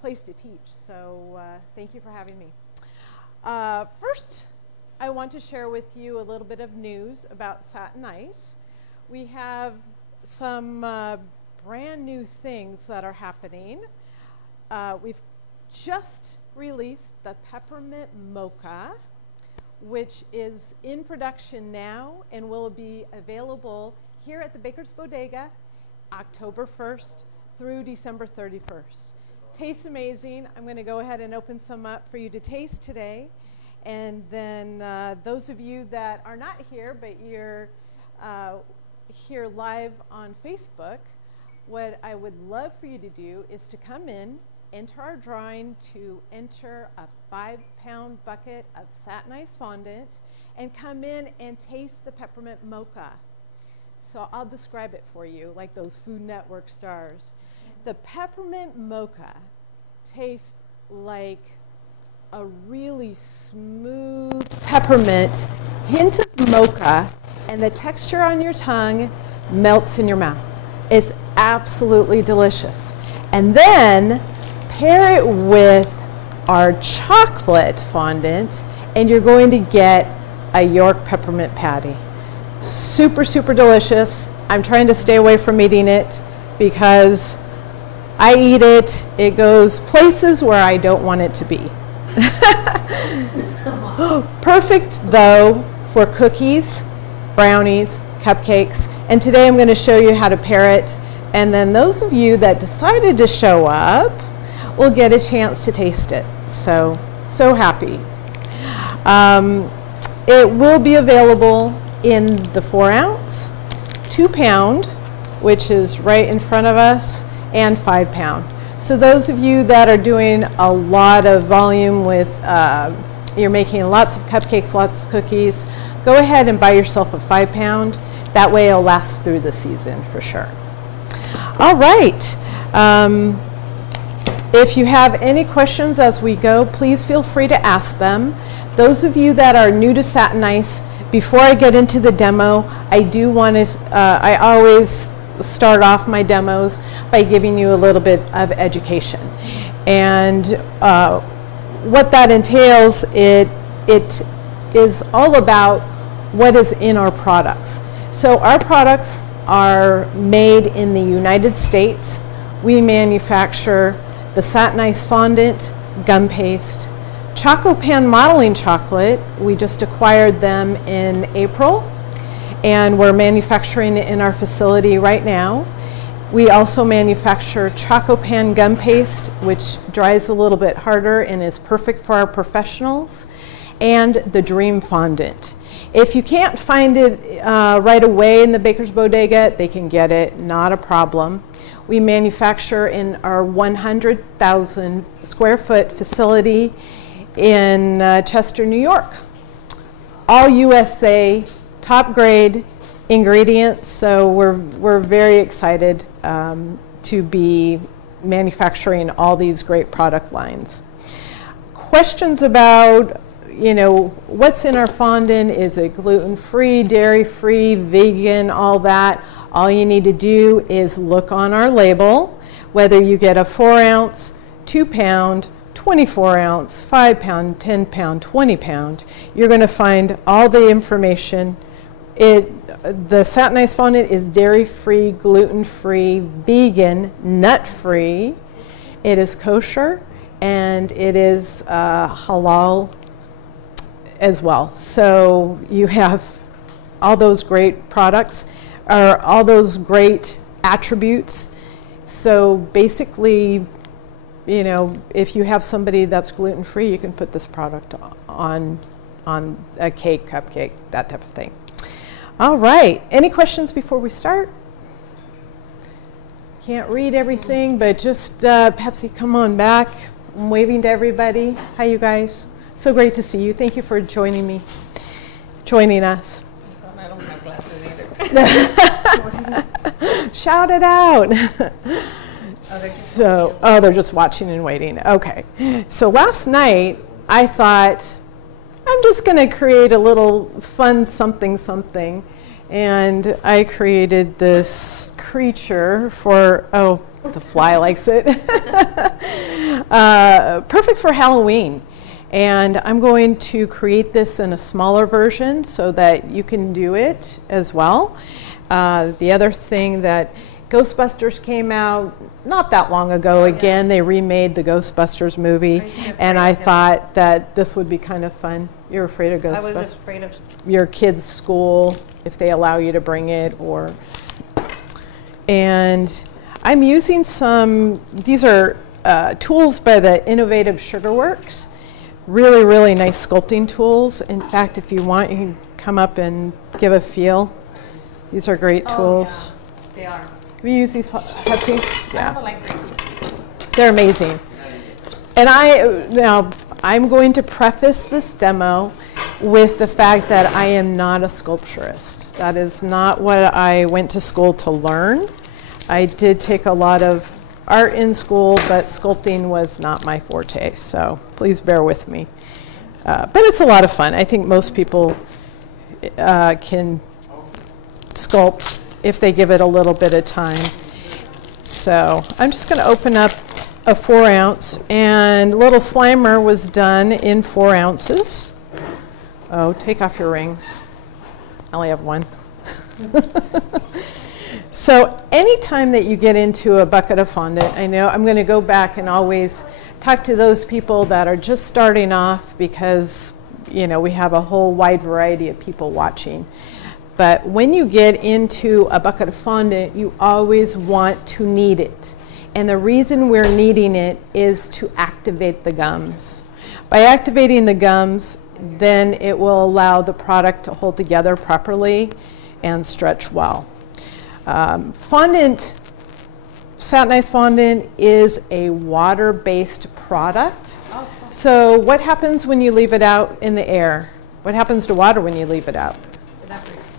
place to teach. So thank you for having me. First, I want to share with you a little bit of news about Satin Ice. We have some brand new things that are happening. We've just released the Peppermint Mocha, which is in production now and will be available here at the Bakers Bodega October 1st through December 31st. Tastes amazing. I'm going to go ahead and open some up for you to taste today. And then those of you that are not here, but you're here live on Facebook, what I would love for you to do is to come in, enter our drawing to enter a 5-pound bucket of Satin Ice Fondant, and come in and taste the Peppermint Mocha. So I'll describe it for you like those Food Network stars. The Peppermint Mocha tastes like a really smooth peppermint, hint of mocha, and the texture on your tongue melts in your mouth. It's absolutely delicious. And then pair it with our chocolate fondant, and you're going to get a York peppermint patty. Super, super delicious. I'm trying to stay away from eating it because I eat it. It goes places where I don't want it to be. Perfect, though, for cookies, brownies, cupcakes. And today I'm going to show you how to pair it. And then those of you that decided to show up will get a chance to taste it. So happy. It will be available in the 4-ounce, 2-pound, which is right in front of us, and 5-pound. So those of you that are doing a lot of volume with, you're making lots of cupcakes, lots of cookies, go ahead and buy yourself a 5-pound. That way it'll last through the season for sure. All right. If you have any questions as we go, please feel free to ask them. Those of you that are new to Satin Ice, before I get into the demo, I do want to, I always start off my demos by giving you a little bit of education. And what that entails, it is all about what is in our products. So our products are made in the United States. We manufacture the Satin Ice Fondant, gum paste, Choco Pan modeling chocolate. We just acquired them in April, and we're manufacturing it in our facility right now. We also manufacture Choco Pan gum paste, which dries a little bit harder and is perfect for our professionals, and the Dream Fondant. If you can't find it right away in the Bakers Bodega, they can get it, not a problem. We manufacture in our 100,000 square foot facility in Chester, New York. All USA, top grade ingredients, so we're very excited to be manufacturing all these great product lines. Questions about, you know, what's in our fondant? Is it gluten-free, dairy-free, vegan, all that? All you need to do is look on our label, whether you get a 4-ounce, 2-pound, 24-ounce, 5-pound, 10-pound, 20-pound. You're going to find all the information. The Satin Ice Fondant is dairy-free, gluten-free, vegan, nut-free. It is kosher, and it is halal as well. So you have all those great products, or all those great attributes. So basically, you know, if you have somebody that's gluten-free, you can put this product on a cake, cupcake, that type of thing. All right, any questions before we start? Can't read everything, but just Pepsi, come on back. I'm waving to everybody. Hi, you guys. So great to see you. Thank you for joining us. I don't have glasses either. Shout it out. So, oh, they're just watching and waiting. Okay. So last night, I thought, I'm just going to create a little fun something. And I created this creature for, oh, the fly likes it. Perfect for Halloween. And I'm going to create this in a smaller version so that you can do it as well. The other thing that Ghostbusters came out not that long ago. Again, they remade the Ghostbusters movie, and I thought that this would be kind of fun. You're afraid of Ghostbusters? I was afraid of your kids' school, if they allow you to bring it, and I'm using these are tools by the Innovative Sugar Works. Really, really nice sculpting tools. In fact, if you want, you can come up and give a feel. These are great tools. Yeah, they are. Have you used these, Pepsi? Yeah. I have a light green. They're amazing. And now I'm going to preface this demo with the fact that I am not a sculpturist. That is not what I went to school to learn. I did take a lot of art in school, but sculpting was not my forte, so please bear with me. But it's a lot of fun. I think most people can sculpt if they give it a little bit of time. So I'm just going to open up a 4 ounce, and Little Slimer was done in 4 ounces. Oh, take off your rings. I only have one. So anytime that you get into a bucket of fondant, I know I'm going to go back and always talk to those people that are just starting off, because you know we have a whole wide variety of people watching. But when you get into a bucket of fondant, you always want to knead it. And the reason we're kneading it is to activate the gums. By activating the gums, then it will allow the product to hold together properly and stretch well. Fondant, Satin Ice Fondant is a water-based product. Oh, So what happens when you leave it out in the air? What happens to water when you leave it out?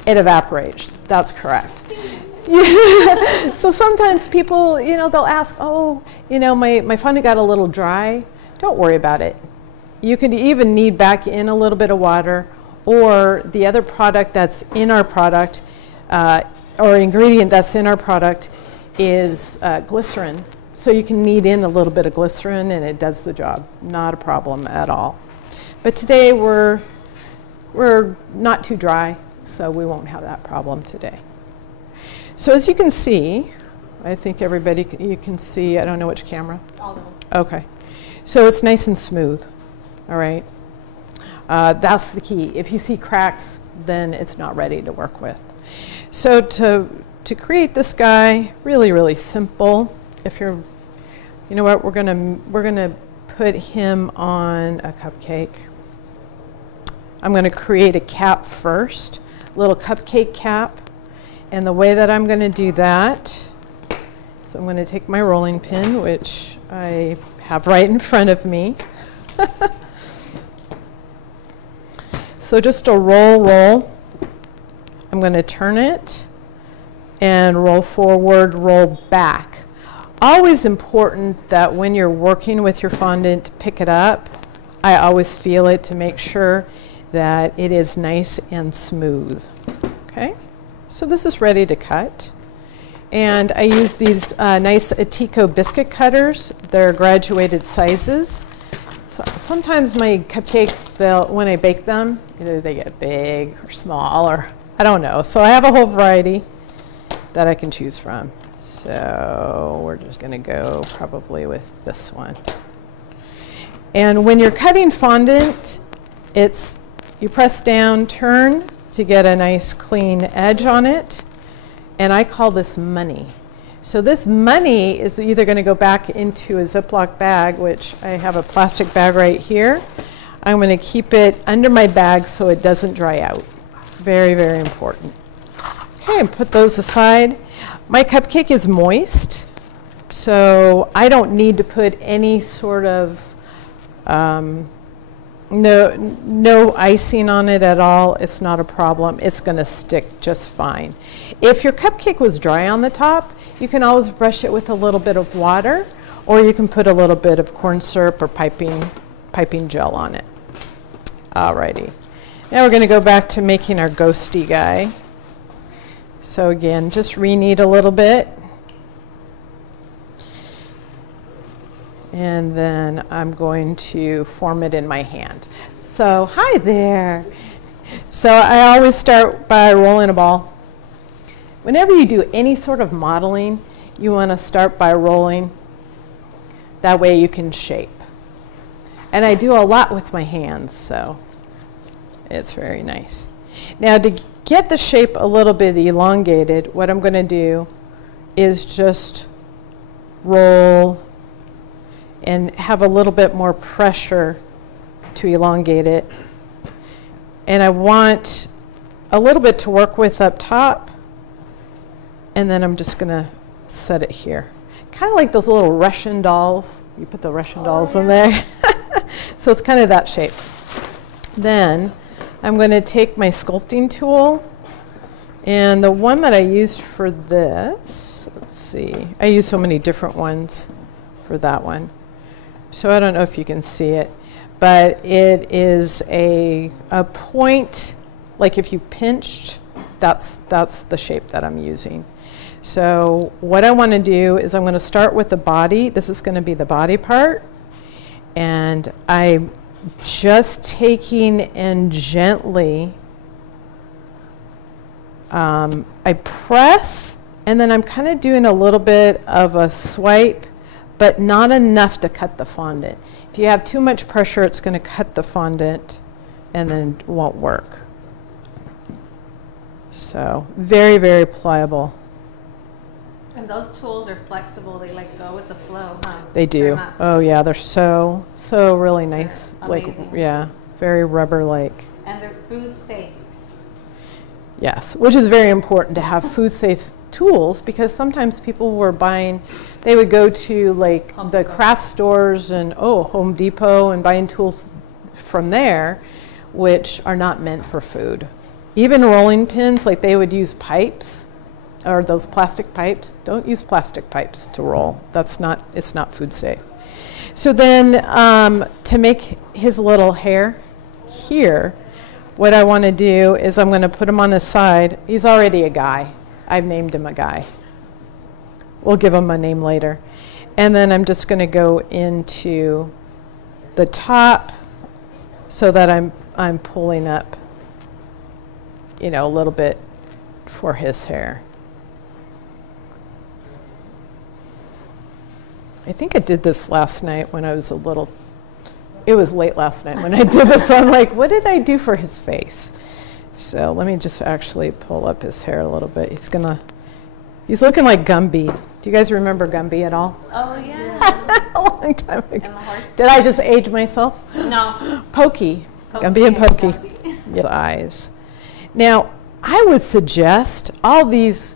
It evaporates. That's correct. So sometimes people, you know, they'll ask, oh, you know, my fondant got a little dry. Don't worry about it. You can even knead back in a little bit of water, or the other product that's in our product, or ingredient that's in our product is glycerin. So you can knead in a little bit of glycerin and it does the job. Not a problem at all. But today we're not too dry, so we won't have that problem today. So as you can see, I think everybody, you can see, I don't know which camera. All of them. Okay. So it's nice and smooth, all right? That's the key. If you see cracks, then it's not ready to work with. So to create this guy, really, really simple. If you're, you know what, we're gonna put him on a cupcake. I'm gonna create a cap first, a little cupcake cap. And the way that I'm gonna do that, so I'm gonna take my rolling pin, which I have right in front of me. So just a roll. I'm going to turn it and roll forward, roll back. Always important that when you're working with your fondant to pick it up, I always feel it to make sure that it is nice and smooth. Okay, so this is ready to cut. And I use these nice Atico biscuit cutters. They're graduated sizes. So sometimes my cupcakes, when I bake them, either they get big or small, or I don't know. So I have a whole variety that I can choose from. So we're just going to go probably with this one. And when you're cutting fondant, you press down, turn to get a nice clean edge on it. And I call this money. So this money is either going to go back into a Ziploc bag, which I have a plastic bag right here. I'm going to keep it under my bag so it doesn't dry out. Very, very important. Okay, and put those aside. My cupcake is moist, so I don't need to put any sort of no icing on it at all. It's not a problem. It's going to stick just fine. If your cupcake was dry on the top, you can always brush it with a little bit of water, or you can put a little bit of corn syrup or piping gel on it. Alrighty. Now we're going to go back to making our ghosty guy. So again, just re-knead a little bit. And then I'm going to form it in my hand. So, hi there. So I always start by rolling a ball. Whenever you do any sort of modeling, you want to start by rolling. That way you can shape. And I do a lot with my hands, so it's very nice. Now to get the shape a little bit elongated, what I'm going to do is just roll and have a little bit more pressure to elongate it. And I want a little bit to work with up top, and then I'm just going to set it here. Kind of like those little Russian dolls. You put the Russian dolls in there. So it's kind of that shape. Then I'm going to take my sculpting tool, and the one that I used for this, let's see, I use so many different ones for that one. So I don't know if you can see it, but it is a point, like if you pinched, that's the shape that I'm using. So what I want to do is I'm going to start with the body. This is going to be the body part. And I'm just taking and gently, I press, and then I'm kind of doing a little bit of a swipe, but not enough to cut the fondant. If you have too much pressure, it's going to cut the fondant and then it won't work. So very, very pliable. And those tools are flexible. They like go with the flow, huh? They do. Oh yeah, they're so really nice. Like, amazing. yeah, very rubber-like. And they're food safe. Yes, which is very important to have food safe tools, because sometimes people were buying, they would go to like the craft stores and Home Depot and buying tools from there, which are not meant for food. Even rolling pins, like they would use pipes, or those plastic pipes. Don't use plastic pipes to roll. That's not, it's not food safe. So then to make his little hair here, what I want to do is I'm going to put him on his side. He's already a guy. I've named him a guy. We'll give him a name later. And then I'm just going to go into the top so that I'm pulling up, you know, a little bit for his hair. I think I did this last night when I was a little, it was late last night when I did this, so I'm like, what did I do for his face? So let me just actually pull up his hair a little bit. He's looking like Gumby. Do you guys remember Gumby at all? Oh, yeah. A long time ago. And the horse. Did I just age myself? No. Pokey. Gumby and Pokey. Yes. Eyes. Now, I would suggest all these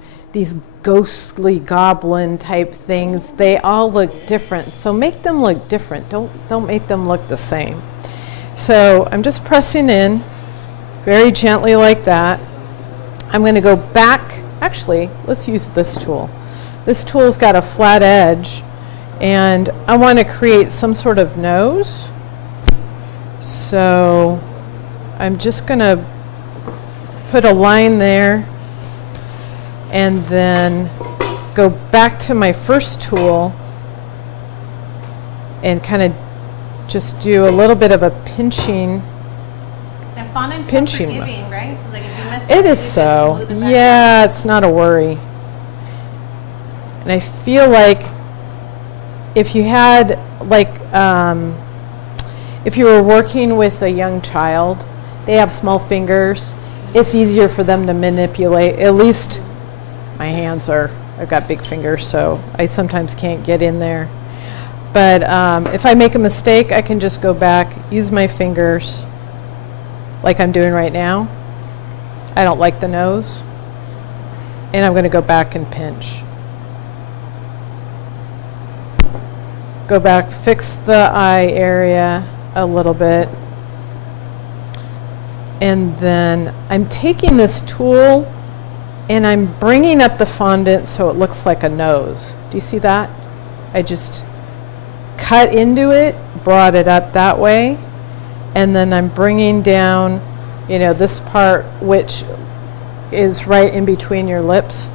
ghostly goblin type things, they all look different. So make them look different. Don't make them look the same. So I'm just pressing in very gently like that. I'm going to go back. Actually, let's use this tool. This tool's got a flat edge, and I want to create some sort of nose. So I'm just going to put a line there, and then go back to my first tool and kind of just do a little bit of a pinching. And fondant's so forgiving, right? Like if you mess it up, is so. smooth it back Yeah, it's not a worry. And I feel like if you had, like, if you were working with a young child, they have small fingers, it's easier for them to manipulate. At least my hands I've got big fingers, so I sometimes can't get in there. But if I make a mistake, I can just go back, use my fingers like I'm doing right now. I don't like the nose. And I'm going to go back and pinch. Go back, fix the eye area a little bit. And then I'm taking this tool and I'm bringing up the fondant so it looks like a nose. Do you see that? I just cut into it, brought it up that way, and then I'm bringing down, you know, this part which is right in between your lips,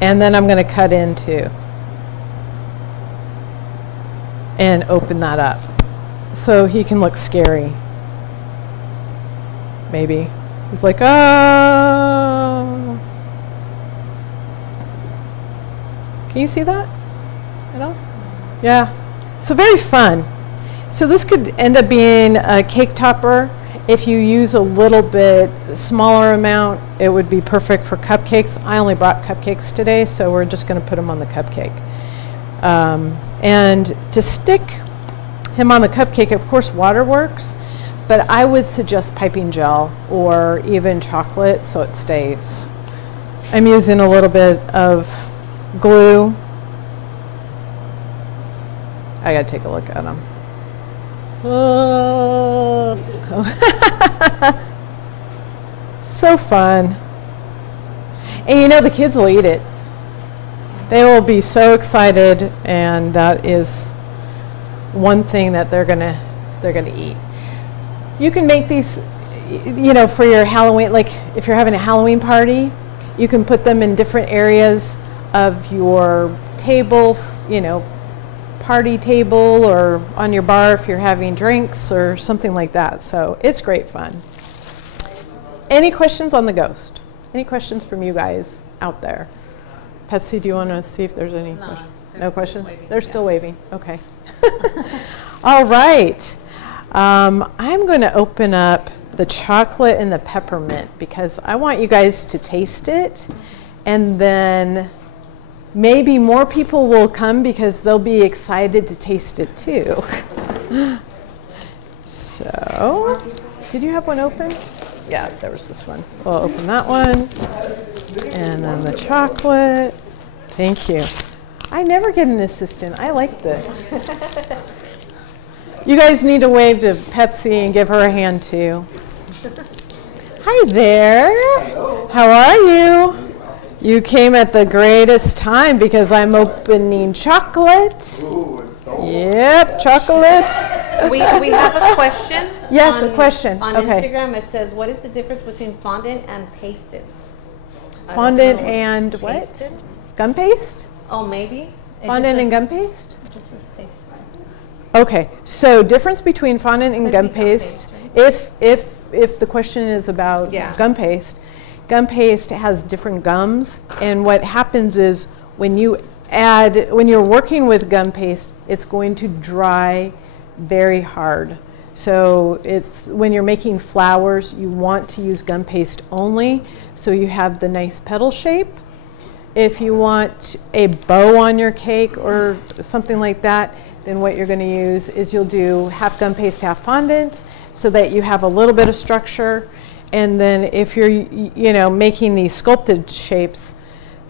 and then I'm going to cut into. and open that up. So he can look scary. Maybe. He's like, oh. Can you see that at all? Yeah. So very fun. So this could end up being a cake topper. If you use a little bit smaller amount, it would be perfect for cupcakes. I only brought cupcakes today, so we're just going to put them on the cupcake. And to stick him on the cupcake, of course, water works, but I would suggest piping gel or even chocolate so it stays. I'm using a little bit of glue. I got to take a look at him. Oh. So fun. And you know, the kids will eat it. They will be so excited, and that is one thing that they're gonna eat. You can make these, you know, for your Halloween, like if you're having a Halloween party, you can put them in different areas of your table, you know, party table, or on your bar if you're having drinks or something like that. So it's great fun. Any questions on the ghost? Any questions from you guys out there? Pepsi, do you want to see if there's any questions? No questions? Waving, they're still waving. Okay. All right. I'm going to open up the chocolate and the peppermint because I want you guys to taste it, and then maybe more people will come because they'll be excited to taste it too. So, did you have one open? Yeah, there was this one. We'll open that one. And then the chocolate. Thank you. I never get an assistant. I like this. You guys need to wave to Pepsi and give her a hand too. Hi there. How are you? You came at the greatest time because I'm opening chocolate. Yep, chocolate. We have a question. Yes, a question. On okay. Instagram, it says, what is the difference between fondant and pasted? Fondant and what? Pasted? Gum paste? Oh, maybe. Fondant and gum paste? It just says paste. Okay, so difference between fondant and gum paste, right? if the question is about gum paste has different gums, and what happens is when you're working with gum paste, it's going to dry very hard. So when you're making flowers, you want to use gum paste only so you have the nice petal shape. If you want a bow on your cake or something like that, then what you're going to use is you'll do half gum paste, half fondant, so that you have a little bit of structure. And then if you're making these sculpted shapes,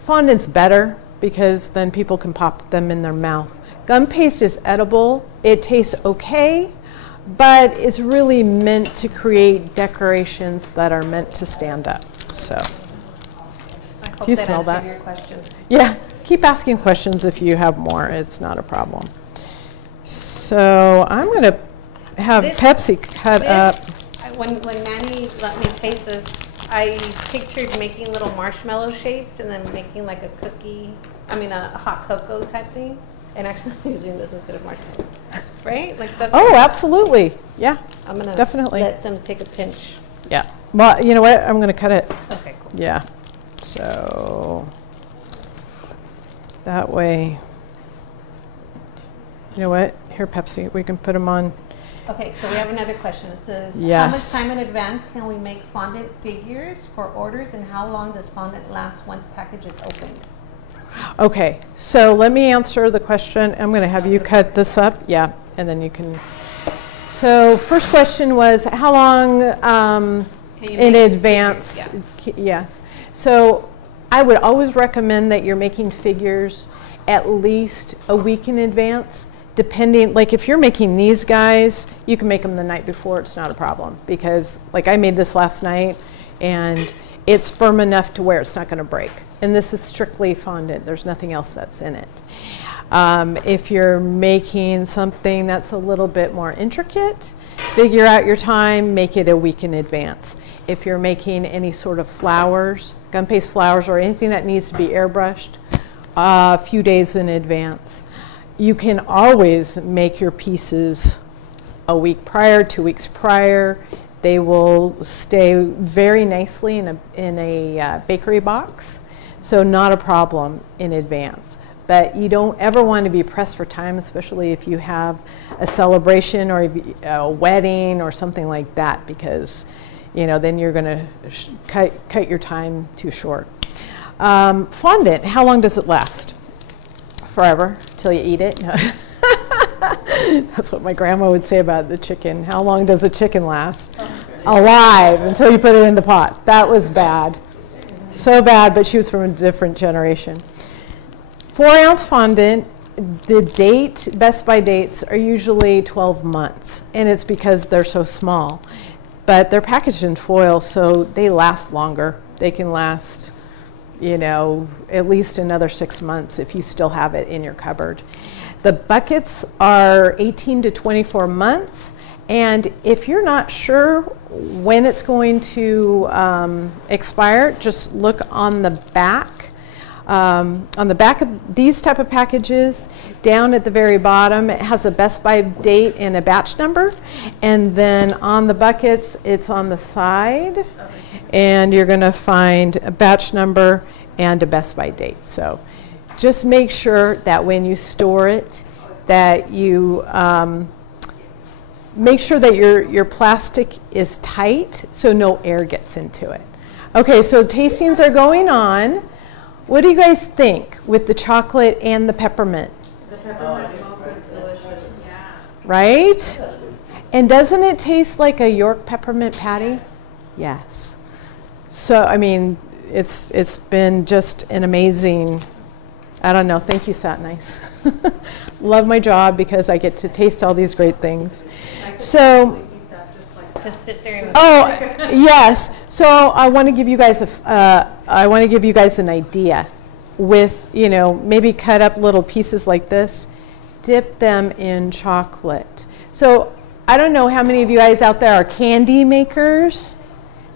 fondant's better because then people can pop them in their mouth. Gum paste is edible. It tastes okay, but it's really meant to create decorations that are meant to stand up. So, I hope you that smell that? Your question. Yeah, keep asking questions if you have more. It's not a problem. So I'm going to have Pepsi cut up. When Manny let me taste this, I pictured making little marshmallow shapes and then making like a a hot cocoa type thing, and actually using this instead of marshmallows, right? Like that's. Oh, absolutely. Yeah. I'm gonna definitely let them take a pinch. Yeah. Well, you know what? I'm gonna cut it. Okay. Cool. Yeah. So that way. You know what? Here, Pepsi. We can put them on. Okay, so we have another question. It says, yes. How much time in advance can we make fondant figures for orders, and how long does fondant last once package is opened? Okay, so let me answer the question. I'm going to have you cut this up. Yeah, and then you can. So first question was, how long in advance? Figures? Yeah. Yes. So I would always recommend that you're making figures at least a week in advance. Depending, like if you're making these guys, you can make them the night before, it's not a problem. Because like I made this last night and it's firm enough to where it's not gonna break. And this is strictly fondant, there's nothing else that's in it. If you're making something that's a little bit more intricate, figure out your time, make it a week in advance. If you're making any sort of flowers, gum paste flowers or anything that needs to be airbrushed, a few days in advance. You can always make your pieces a week prior, 2 weeks prior. They will stay very nicely in a bakery box, so not a problem in advance. But you don't ever want to be pressed for time, especially if you have a celebration or a wedding or something like that, because then you're going to cut your time too short. Fondant, how long does it last? Forever, till you eat it? No. That's what my grandma would say about the chicken. How long does a chicken last? Alive, until you put it in the pot. That was bad. So bad, but she was from a different generation. 4-ounce fondant, the best by dates are usually 12 months, and it's because they're so small. But they're packaged in foil, so they last longer. They can last, at least another 6 months if you still have it in your cupboard. The buckets are 18 to 24 months, and if you're not sure when it's going to expire, just look on the back. On the back of these type of packages, down at the very bottom, it has a best by date and a batch number, and then on the buckets, it's on the side, and you're going to find a batch number and a best by date. So just make sure that when you store it, that you make sure that your plastic is tight so no air gets into it. Okay, so tastings are going on. What do you guys think with the chocolate and the peppermint? The peppermint mocha is delicious. Yeah. Right? And doesn't it taste like a York peppermint patty? Yes. So, I mean, it's been just an amazing, I don't know, thank you, Satin Ice. Love my job because I get to taste all these great things. So, just sit there and yes. So I want to give you guys an idea with, maybe cut up little pieces like this, dip them in chocolate. So I don't know how many of you guys out there are candy makers.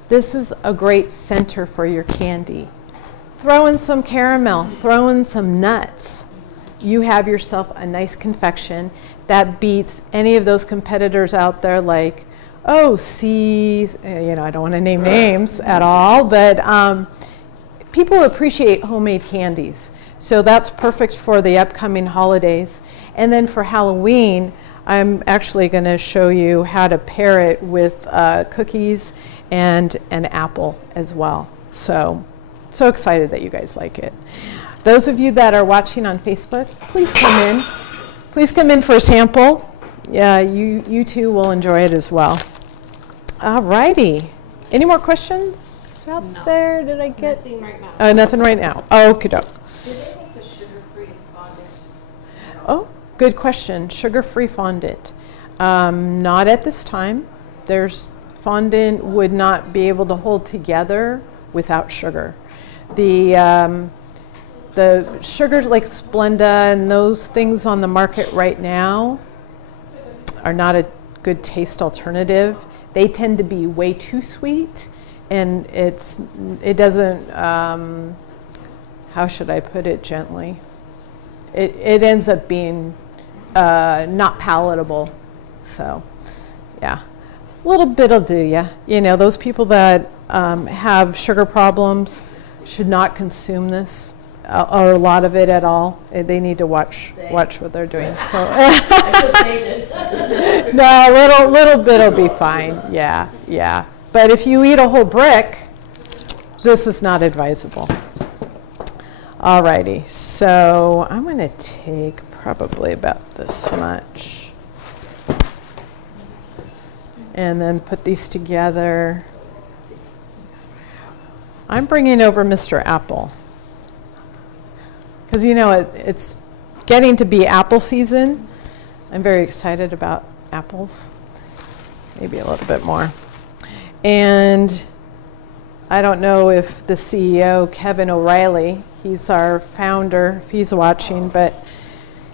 This is a great center for your candy. Throw in some caramel, throw in some nuts. You have yourself a nice confection that beats any of those competitors out there like, I don't want to name names at all, but people appreciate homemade candies. So that's perfect for the upcoming holidays. And then for Halloween, I'm actually going to show you how to pair it with cookies and an apple as well. So excited that you guys like it. Those of you that are watching on Facebook, please come in. Please come in for a sample. Yeah, you too will enjoy it as well. All righty. Any more questions out there? Did I get? Nothing right now. Nothing right now. Okie doke. Do they make the sugar-free fondant? Oh, good question. Sugar-free fondant. Not at this time. Fondant would not be able to hold together without sugar. The sugars like Splenda and those things on the market right now are not a good taste alternative. They tend to be way too sweet, and it doesn't, how should I put it gently? It ends up being not palatable. So, yeah, a little bit'll do ya. Those people that have sugar problems should not consume this or a lot of it at all. They need to watch what they're doing. So. No, little bit'll be fine. Yeah. But if you eat a whole brick, this is not advisable. Alrighty, so I'm going to take probably about this much and then put these together. I'm bringing over Mr. Apple because it's getting to be apple season. I'm very excited about apples, maybe a little bit more. And I don't know if the CEO, Kevin O'Reilly, he's our founder, if he's watching, but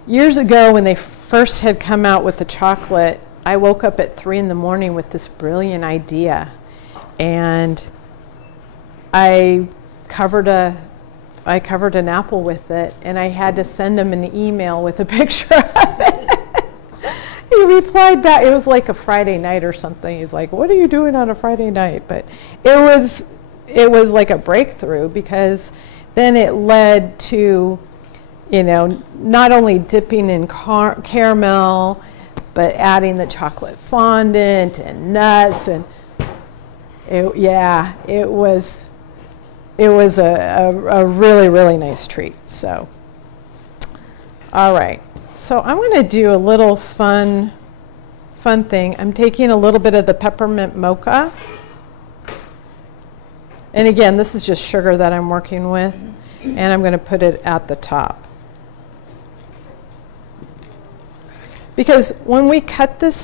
years ago when they first had come out with the chocolate, I woke up at 3 in the morning with this brilliant idea. And I covered a I covered an apple with it, and I had to send him an email with a picture of it. He replied back. It was like a Friday night or something. He's like, "What are you doing on a Friday night?" But it was like a breakthrough, because then it led to, you know, not only dipping in caramel, but adding the chocolate fondant and nuts, and it was a really, really nice treat. So, all right. So I'm going to do a little fun thing. I'm taking a little bit of the peppermint mocha. And again, this is just sugar that I'm working with. And I'm going to put it at the top. Because when we cut the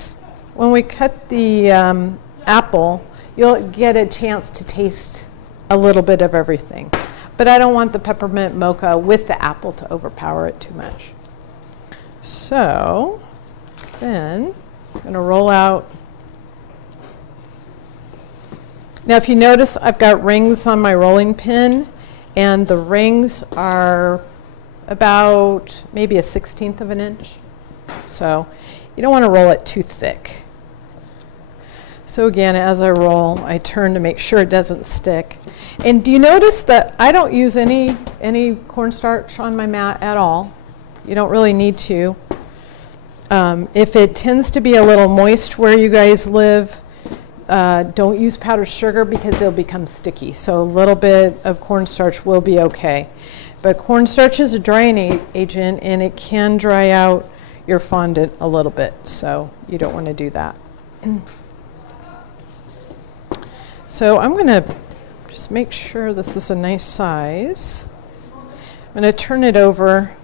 apple, you'll get a chance to taste a little bit of everything. But I don't want the peppermint mocha with the apple to overpower it too much. So then I'm going to roll out. Now if you notice, I've got rings on my rolling pin, and the rings are about maybe 1/16 of an inch. So you don't want to roll it too thick. So again, as I roll, I turn to make sure it doesn't stick. And do you notice that I don't use any cornstarch on my mat at all? You don't really need to. If it tends to be a little moist where you guys live, don't use powdered sugar, because they'll become sticky. So a little bit of cornstarch will be okay. But cornstarch is a drying agent, and it can dry out your fondant a little bit. So you don't want to do that. So I'm going to just make sure this is a nice size. I'm going to turn it over.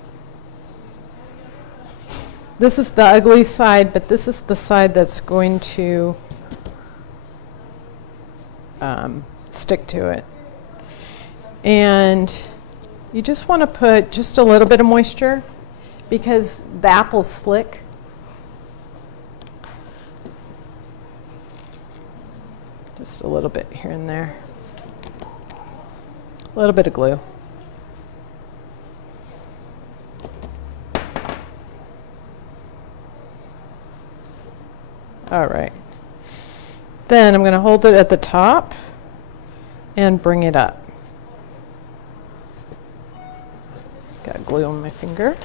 This is the ugly side, but this is the side that's going to stick to it. And you just want to put just a little bit of moisture, because the apple's slick. Just a little bit here and there. A little bit of glue. All right. Then I'm going to hold it at the top and bring it up. Got glue on my finger.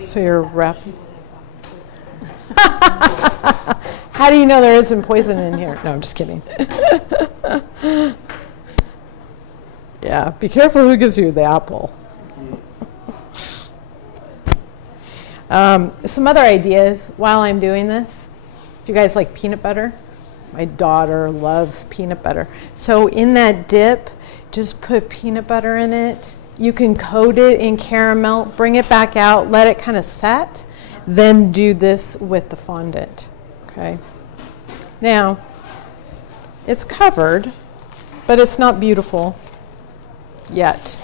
So you're wrapping. How do you know there isn't poison in here? No, I'm just kidding. Yeah, be careful who gives you the apple. Some other ideas while I'm doing this. Do you guys like peanut butter? My daughter loves peanut butter. So in that dip, just put peanut butter in it. You can coat it in caramel, bring it back out, let it kind of set, then do this with the fondant. Okay. Now, it's covered, but it's not beautiful yet.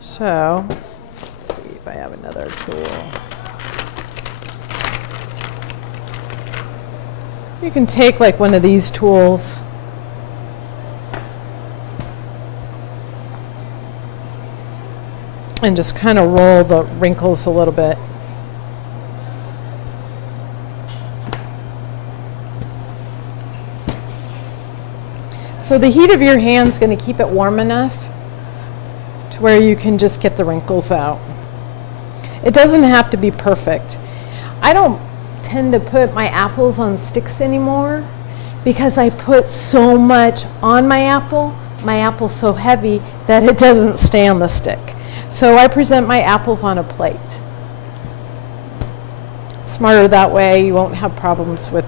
So, let's see if I have another tool. You can take like one of these tools. And just kind of roll the wrinkles a little bit. So the heat of your hand is going to keep it warm enough to where you can just get the wrinkles out. It doesn't have to be perfect. I don't tend to put my apples on sticks anymore, because I put so much on my apple. My apple's so heavy that it doesn't stay on the stick. So I present my apples on a plate. Smarter that way. You won't have problems with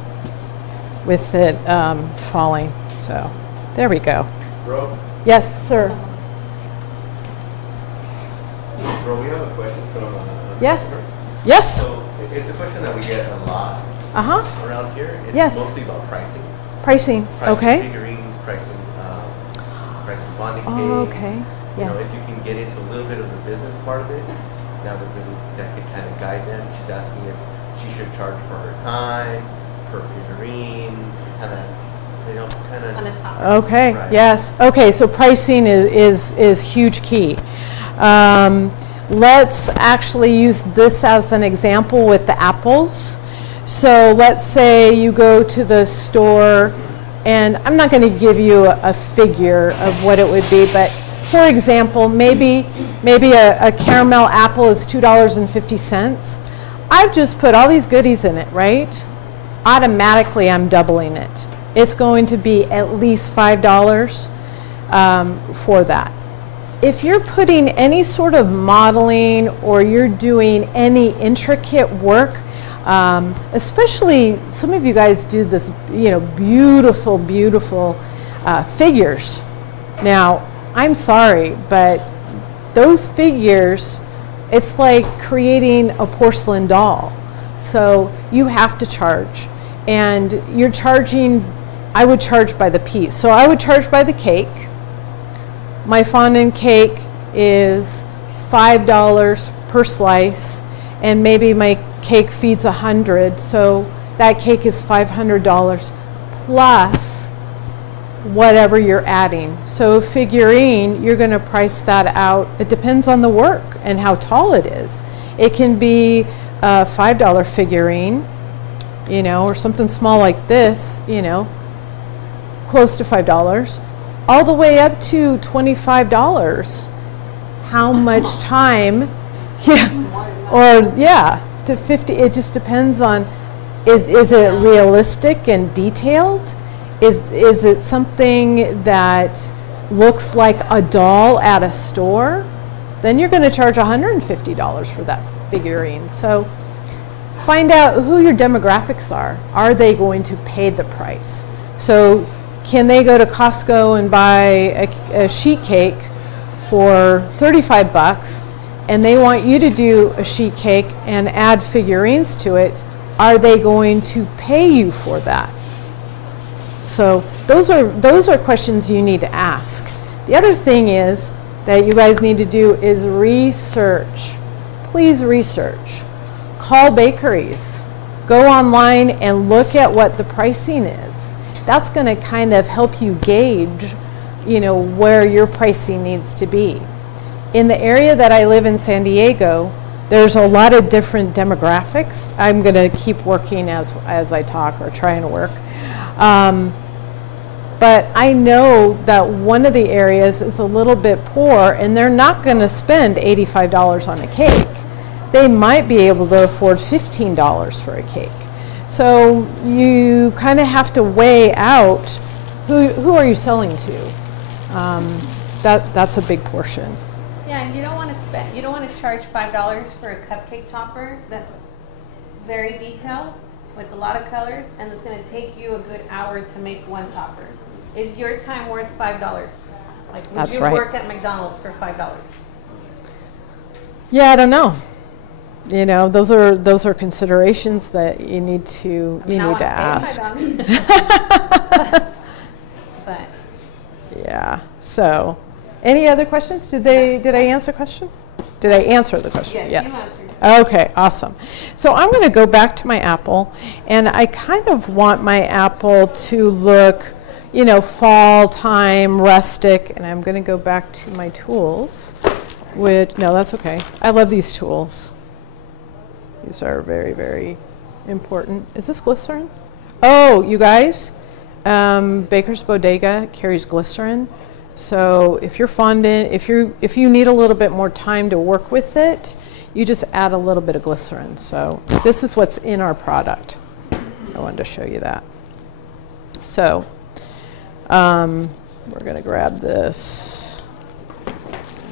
it falling. So there we go. Bro? Yes, sir. Bro, we have a question from Yes. Yes. So it's a question that we get a lot around here. It's Yes. mostly about pricing. Pricing. Okay. Figurines, pricing bonding cakes. Oh, okay. You know, Yes. if you can get into a little bit of the business part of it, that could kind of guide them. She's asking if she should charge for her time, per figurine, kind of, they don't kind of. On the top. Okay, Right. yes. Okay, so pricing is huge key. Let's actually use this as an example with the apples. So let's say you go to the store, and I'm not going to give you a figure of what it would be, but for example, maybe a caramel apple is $2.50. I've just put all these goodies in it, right? Automatically, I'm doubling it. It's going to be at least $5 for that. If you're putting any sort of modeling or you're doing any intricate work, especially some of you guys do this, beautiful, beautiful figures. Now, I'm sorry, but those figures, it's like creating a porcelain doll. So you have to charge. And you're charging, I would charge by the piece. So I would charge by the cake. My fondant cake is $5 per slice, and maybe my cake feeds 100, so that cake is $500 plus whatever you're adding. So figurine, you're going to price that out. It depends on the work and how tall it is. It can be a $5 figurine, or something small like this, close to $5, all the way up to $25. How much time? To 50. It just depends on, is it realistic and detailed? Is it something that looks like a doll at a store? Then you're going to charge $150 for that figurine. So find out who your demographics are. Are they going to pay the price? So can they go to Costco and buy a sheet cake for 35 bucks, and they want you to do a sheet cake and add figurines to it? Are they going to pay you for that? So those are questions you need to ask. The other thing is that you guys need to do is research. Please research. Call bakeries. Go online and look at what the pricing is. That's going to kind of help you gauge, where your pricing needs to be. In the area that I live in, San Diego, there's a lot of different demographics. I'm going to keep working as I talk, or trying to work. But I know that one of the areas is a little bit poor, and they're not going to spend $85 on a cake. They might be able to afford $15 for a cake. So you kind of have to weigh out who are you selling to. That's a big portion. Yeah, and you don't want to charge $5 for a cupcake topper that's very detailed with a lot of colors, and it's going to take you a good hour to make one topper. Is your time worth $5? Like, would That's you right. work at McDonald's for $5? Yeah, I don't know. Those are considerations that you need to ask. But yeah. So, any other questions? Did I answer the question? Did I answer the question? yes. You answered. Okay, awesome. So I'm going to go back to my apple, and I kind of want my apple to look, fall time, rustic, and I'm going to go back to my tools. No, that's okay. I love these tools. These are very, very important. Is this glycerin? Oh, you guys, Bakers Bodega carries glycerin. So if you're fondant, if you need a little bit more time to work with it, you just add a little bit of glycerin. So this is what's in our product. I wanted to show you that. So we're going to grab this,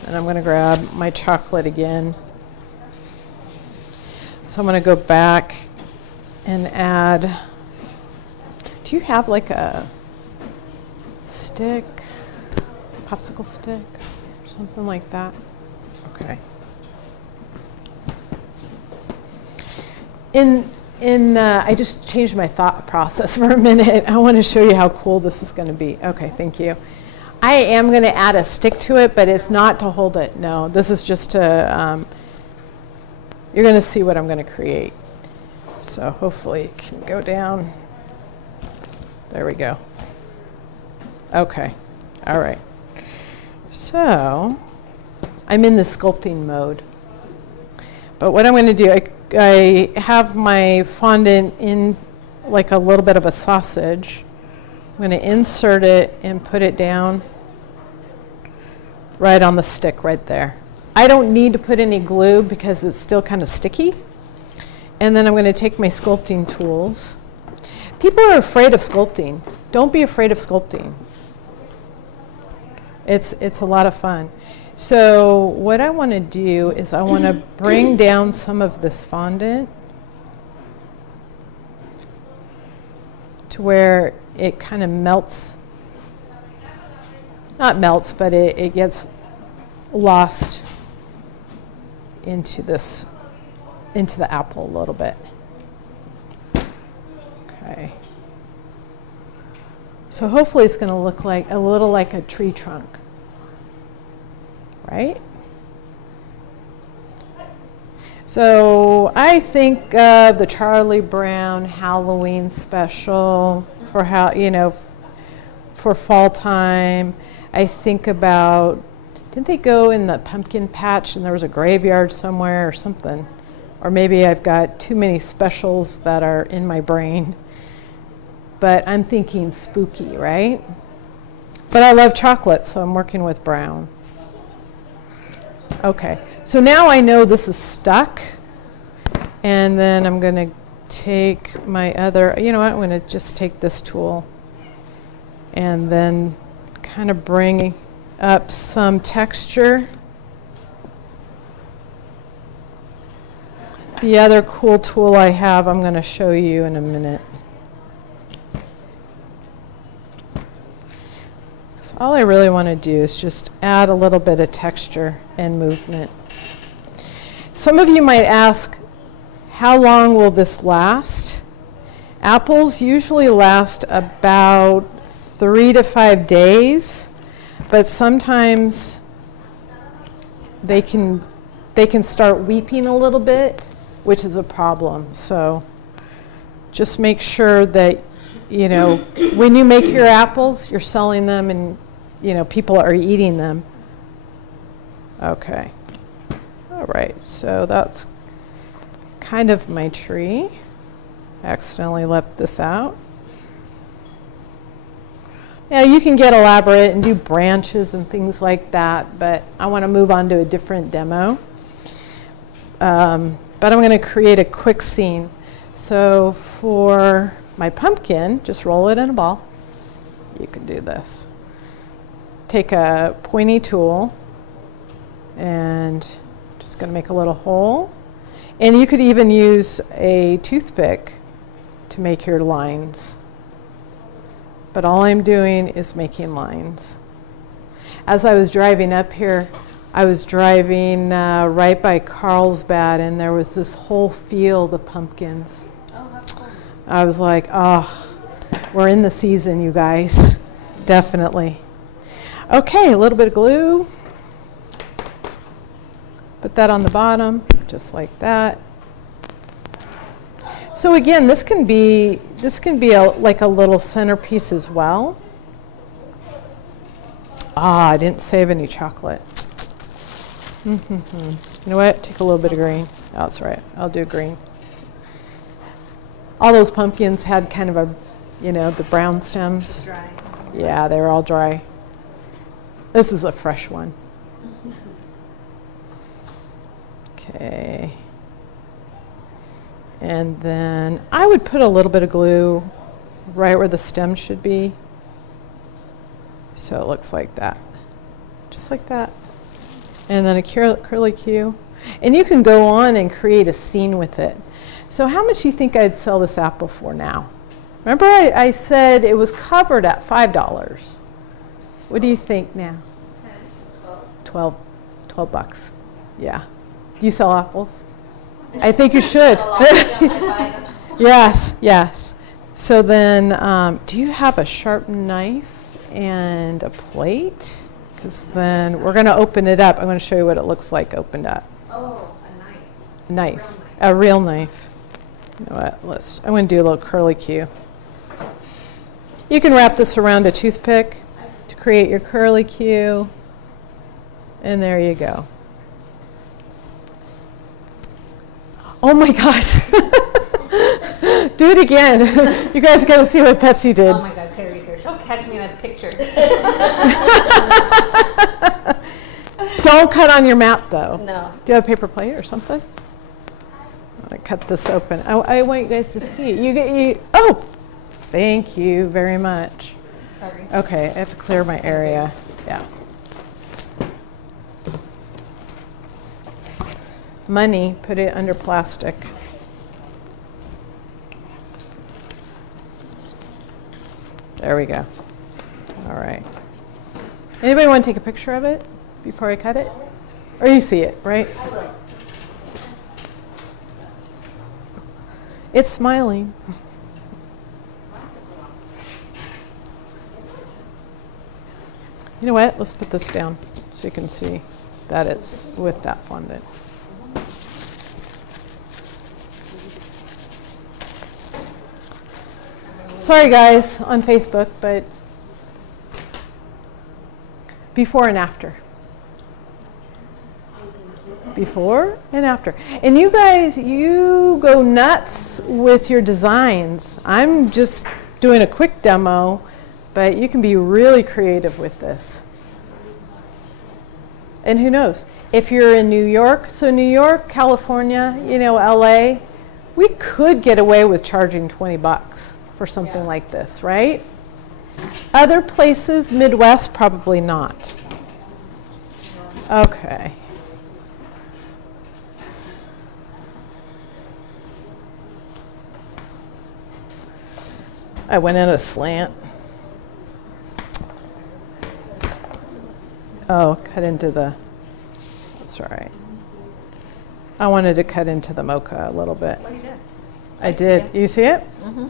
and I'm going to grab my chocolate again. So I'm going to go back and add, do you have like a stick, popsicle stick, or something like that? Okay. I just changed my thought process for a minute. I want to show you how cool this is going to be. Okay, thank you. I am going to add a stick to it, but it's not to hold it. No, this is just to, you're going to see what I'm going to create. So hopefully it can go down. There we go. Okay. All right. So I'm in the sculpting mode. But what I'm going to do, I have my fondant in like a little bit of a sausage. I'm going to insert it and put it down right on the stick right there. I don't need to put any glue because it's still kind of sticky. And then I'm going to take my sculpting tools. People are afraid of sculpting. Don't be afraid of sculpting. It's a lot of fun. So what I want to do is I want to bring down some of this fondant to where it kind of melts. Not melts, but it gets lost into this, into the apple a little bit. Okay. So hopefully it's going to look like a little like a tree trunk, right? So I think of the Charlie Brown Halloween special for how, you know, for fall time. I think about, didn't they go in the pumpkin patch and there was a graveyard somewhere or something? Or maybe I've got too many specials that are in my brain. But I'm thinking spooky, right? But I love chocolate, so I'm working with brown. Okay, so now I know this is stuck. And then I'm going to take my other, you know what, I'm going to just take this tool and then kind of bring up some texture. The other cool tool I have, I'm going to show you in a minute. So all I really want to do is just add a little bit of texture and movement. Some of you might ask, how long will this last? Apples usually last about 3 to 5 days, but sometimes they can start weeping a little bit, which is a problem. So just make sure that, you know, when you make your apples, you're selling them and, you know, people are eating them. Okay. All right, so that's kind of my tree. I accidentally left this out. Now you can get elaborate and do branches and things like that, but I want to move on to a different demo. But I'm going to create a quick scene. So for my pumpkin, just roll it in a ball. You can do this. Take a pointy tool and just going to make a little hole. And you could even use a toothpick to make your lines. But all I'm doing is making lines. As I was driving up here, I was driving right by Carlsbad, and there was this whole field of pumpkins. Oh, that's cool. I was like, oh, we're in the season, you guys. Definitely. Okay, a little bit of glue. Put that on the bottom, just like that. So again, this can be like a little centerpiece as well. Ah, I didn't save any chocolate. You know what? Take a little bit of green. Oh, that's right. I'll do green. All those pumpkins had kind of a, you know, the brown stems. Dry. Yeah, they were all dry. This is a fresh one. Okay. And then I would put a little bit of glue right where the stem should be. So it looks like that. Just like that. And then a curly Q. And you can go on and create a scene with it. So how much do you think I'd sell this apple for now? Remember I said it was covered at $5. What do you think now? 12 bucks. Yeah. Do you sell apples? I think you should. Yes, yes. So then, do you have a sharp knife and a plate? Because then we're going to open it up. I'm going to show you what it looks like opened up. Oh, a Knife. knife. A real knife. You know what? I'm going to do a little curly Q. You can wrap this around a toothpick to create your curly Q. And there you go. Oh my gosh. Do it again. You guys got to see what Pepsi did. Oh my God, Terry's here. She'll catch me in a picture. Don't cut on your mat though. No. Do you have a paper plate or something? I'm going to cut this open. I want you guys to see it. Oh, thank you very much. Sorry. Okay, I have to clear my area. Yeah. Money, put it under plastic. There we go. All right. Anybody want to take a picture of it before I cut it? Or you see it, right? It's smiling. You know what? Let's put this down so you can see that it's with that fondant. Sorry guys on Facebook, but before and after. Before and after. And you guys, you go nuts with your designs. I'm just doing a quick demo, but you can be really creative with this. And who knows? If you're in New York, so New York, California, you know, LA, we could get away with charging 20 bucks for something like this, right? Other places, Midwest, probably not. Okay. I went in a slant. Oh, cut into the, that's all right. I wanted to cut into the mocha a little bit. Well, you did. I did. You see it? Mm-hmm.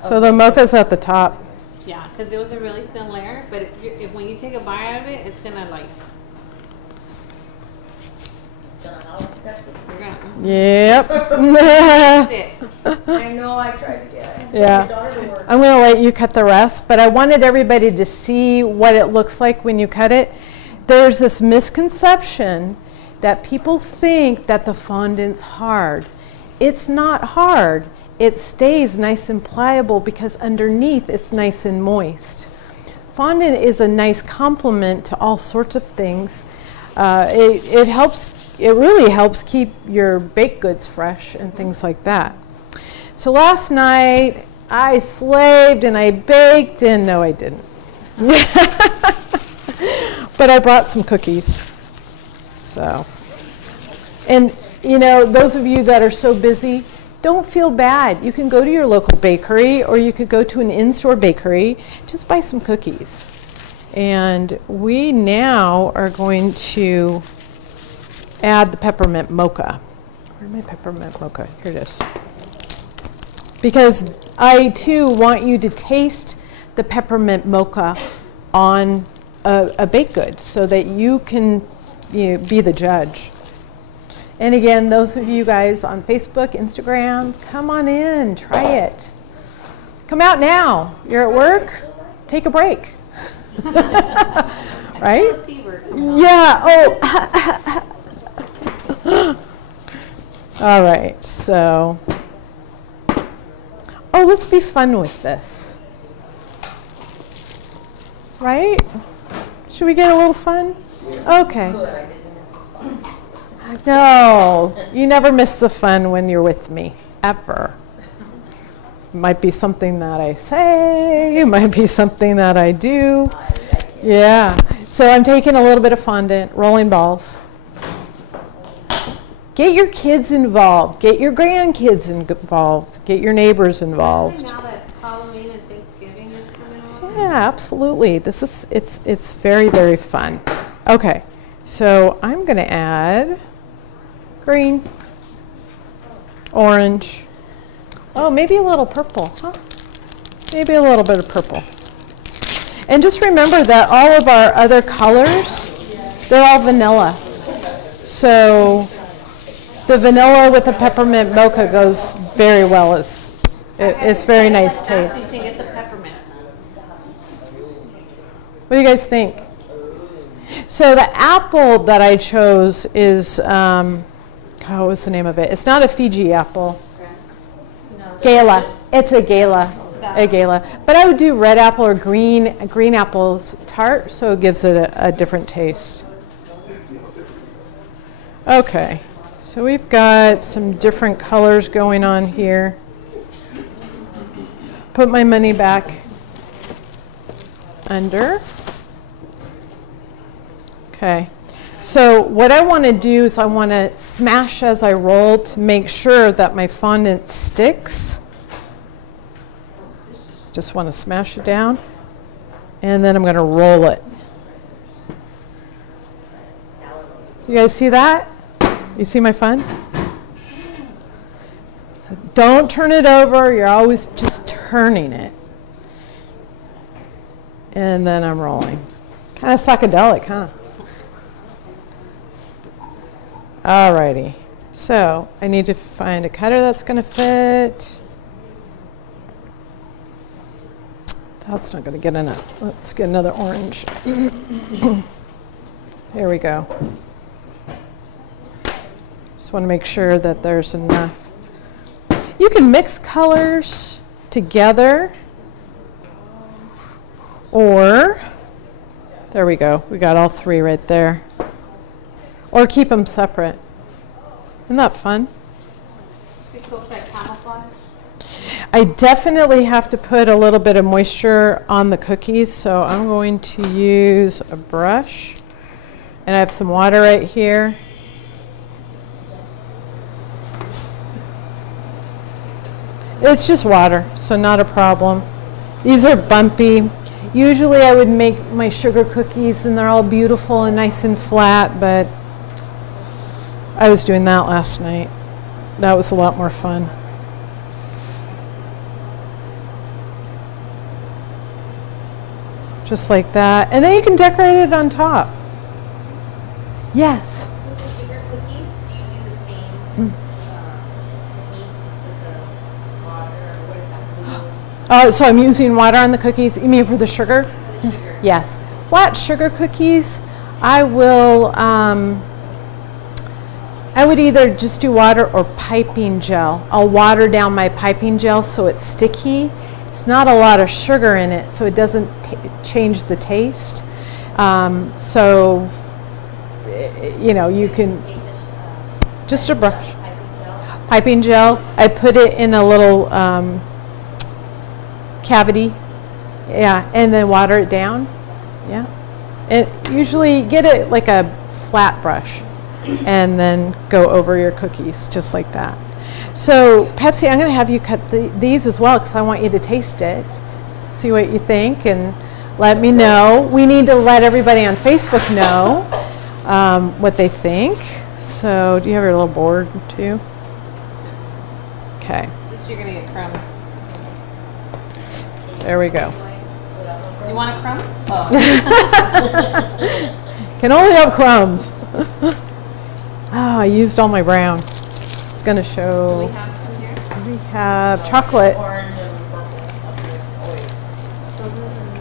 So the mocha's at the top. Yeah, because it was a really thin layer, but if when you take a bite out of it, it's gonna like. You're gonna, Yep. I know, I tried to get it. Yeah. I'm going to let you cut the rest, but I wanted everybody to see what it looks like when you cut it. There's this misconception that people think that the fondant's hard. It's not hard. It stays nice and pliable because underneath it's nice and moist. Fondant is a nice complement to all sorts of things. It really helps keep your baked goods fresh and things like that. So last night I slaved and I baked, and no I didn't. But I brought some cookies. So, and you know, those of you that are so busy, don't feel bad. You can go to your local bakery, or you could go to an in-store bakery, just buy some cookies. And we now are going to add the peppermint mocha. Where's my peppermint mocha? Here it is. Because I too want you to taste the peppermint mocha on a baked good so that you can be the judge. And again, those of you guys on Facebook, Instagram, come on in, try it. Come out now. You're at work, take a break. Right? Yeah. Oh. All right. So. Oh, let's be fun with this. Right? Should we get a little fun? Okay. No, you never miss the fun when you're with me, ever. It might be something that I say, it might be something that I do. Yeah, so I'm taking a little bit of fondant, rolling balls. Get your kids involved, get your grandkids involved, get your neighbors involved. Now that Halloween and Thanksgiving is coming on. Yeah, absolutely. It's very, very fun. Okay, so I'm going to add green, orange, oh, maybe a little purple, huh? Maybe a little bit of purple. And just remember that all of our other colors, they're all vanilla. So the vanilla with the peppermint mocha goes very well It's very nice taste. You can get the peppermint. What do you guys think? So the apple that I chose is, what's the name of it? It's not a Fiji apple. No, Gala. It's a Gala. A Gala. But I would do red apple or green apples tart, so it gives it a different taste. Okay, so we've got some different colors going on here. Put my money back under. Okay, so what I want to do is I want to smash as I roll to make sure that my fondant sticks. Just want to smash it down, and then I'm going to roll it. You guys see that? You see my fun? So don't turn it over. You're always just turning it. And then I'm rolling. Kind of psychedelic, huh? Alrighty. So I need to find a cutter that's going to fit. That's not going to get enough. Let's get another orange. Here we go. Just want to make sure that there's enough. You can mix colors together, or there we go. We got all three right there. Or keep them separate. Isn't that fun? Pretty cool, like camouflage. I definitely have to put a little bit of moisture on the cookies, so I'm going to use a brush. And I have some water right here. It's just water, so not a problem. These are bumpy. Usually I would make my sugar cookies and they're all beautiful and nice and flat, but I was doing that last night. That was a lot more fun. Just like that. And then you can decorate it on top. Yes? With the sugar cookies, do you do the same techniques with the water, or what is that? So I'm using water on the cookies. You mean for the sugar? For the sugar. Yes. Flat sugar cookies, I would either just do water or piping gel. I'll water down my piping gel so it's sticky. It's not a lot of sugar in it, so it doesn't change the taste. So, you know, you can, just a brush. Piping gel, I put it in a little cavity, yeah, and then water it down, yeah. And usually get it like a flat brush and then go over your cookies just like that. So Pepsi, I'm going to have you cut these as well because I want you to taste it, see what you think, and let me know. We need to let everybody on Facebook know what they think. So do you have your little board too? Okay. This you're gonna get crumbs. There we go. You want a crumb? Oh. Can only have crumbs. Oh, I used all my brown. It's going to Do show. we have some here? We have chocolate. Orange and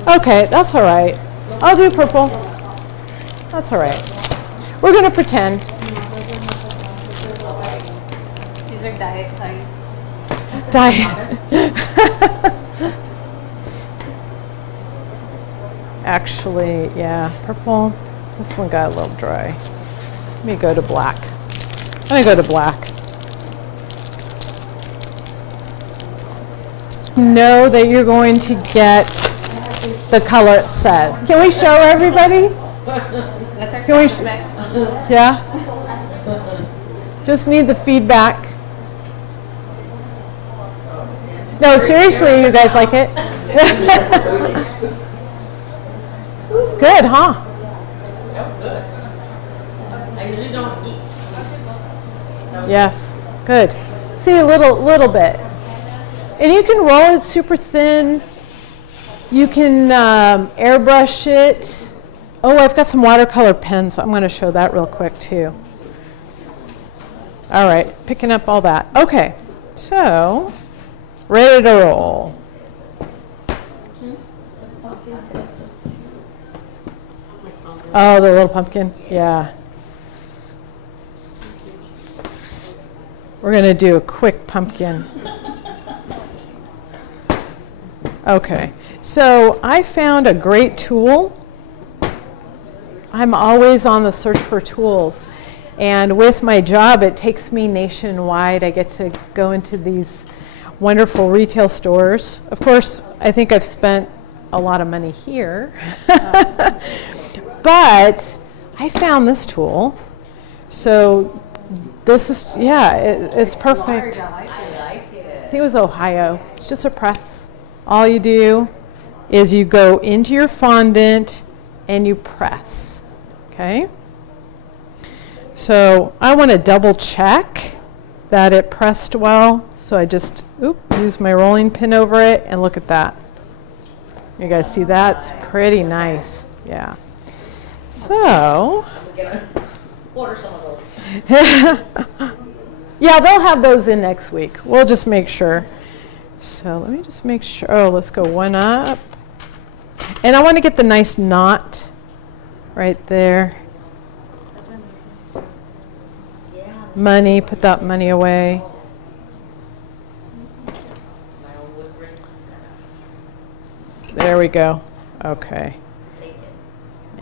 purple. Okay, that's all right. I'll do purple. That's all right. We're going to pretend. These are diet size. Diet. Actually, yeah, purple. This one got a little dry. Let me go to black. I'm going to go to black. Know that you're going to get the color it says. Can we show everybody? That's our Can we sound effects. Yeah? Just need the feedback. No, seriously, you guys like it? Good, huh? I usually don't eat. Yes, good. See, a little bit. And you can roll it super thin. You can airbrush it. Oh, I've got some watercolor pens. I'm going to show that real quick too. All right, picking up all that. Okay, so Ready to roll. Oh, the little pumpkin? Yeah. We're going to do a quick pumpkin. Okay, so I found a great tool. I'm always on the search for tools. And with my job, it takes me nationwide. I get to go into these wonderful retail stores. Of course, I think I've spent a lot of money here. But I found this tool. So this is, yeah, it's perfect. I like it. I think it was Ohio. It's just a press. All you do is you go into your fondant and you press. Okay? So I want to double check that it pressed well. So I just use my rolling pin over it, and look at that. You guys see that? It's pretty nice. Yeah. So. Order some of those. Yeah, they'll have those in next week. We'll just make sure. So let me just make sure. Oh, let's go one up. And I want to get the nice knot right there. Money, put that money away. There we go. Okay.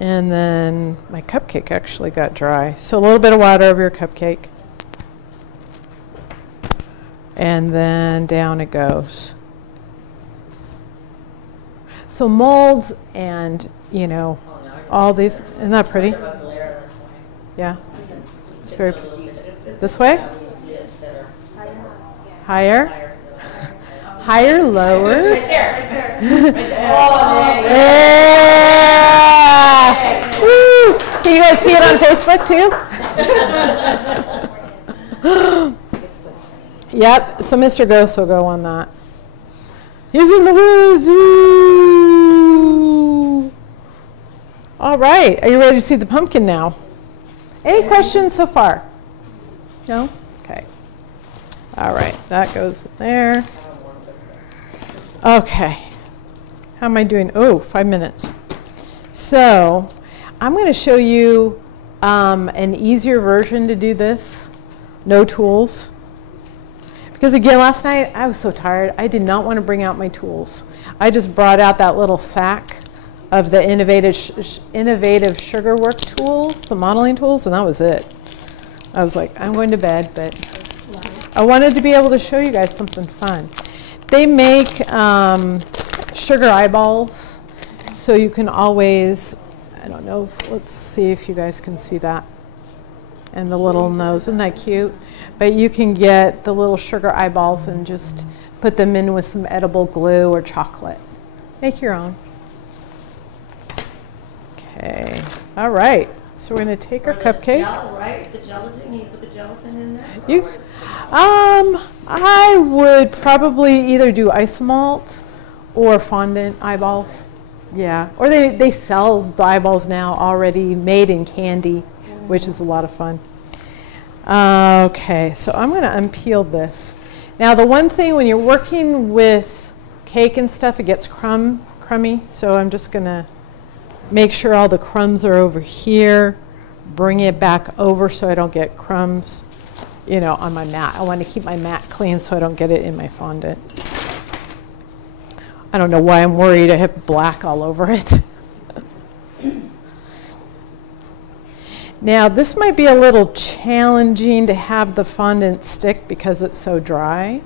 And then my cupcake actually got dry. So a little bit of water over your cupcake. And then down it goes. So molds and, you know, all these. Isn't that pretty? Yeah. It's very pretty. This way? Higher? Higher, lower? Right there. Yeah! Woo! Can you guys see it on Facebook too? Yep, so Mr. Ghost will go on that. He's in the woods! Ooh. All right, are you ready to see the pumpkin now? Any questions so far? No? Okay. All right, that goes there. Okay. How am I doing? Oh, 5 minutes. So I'm going to show you an easier version to do this. No tools. Because again, last night I was so tired. I did not want to bring out my tools. I just brought out that little sack of the innovative sugar work tools, the modeling tools, and that was it. I was like, I'm going to bed, but I wanted to be able to show you guys something fun. They make sugar eyeballs, so you can always, I don't know, let's see if you guys can see that. And the little nose, isn't that cute? But you can get the little sugar eyeballs and just put them in with some edible glue or chocolate. Make your own. Okay, all right. So we're going to take our cupcake. Right, the gelatin. You put the gelatin in there. I would probably either do ice malt or fondant eyeballs. Yeah, or they sell the eyeballs now already made in candy, which is a lot of fun. Okay, so I'm going to unpeel this. Now the one thing when you're working with cake and stuff, it gets crummy. So I'm just going to make sure all the crumbs are over here. Bring it back over so I don't get crumbs, you know, on my mat. I want to keep my mat clean so I don't get it in my fondant. I don't know why I'm worried. I have black all over it. Now this might be a little challenging to have the fondant stick because it's so dry.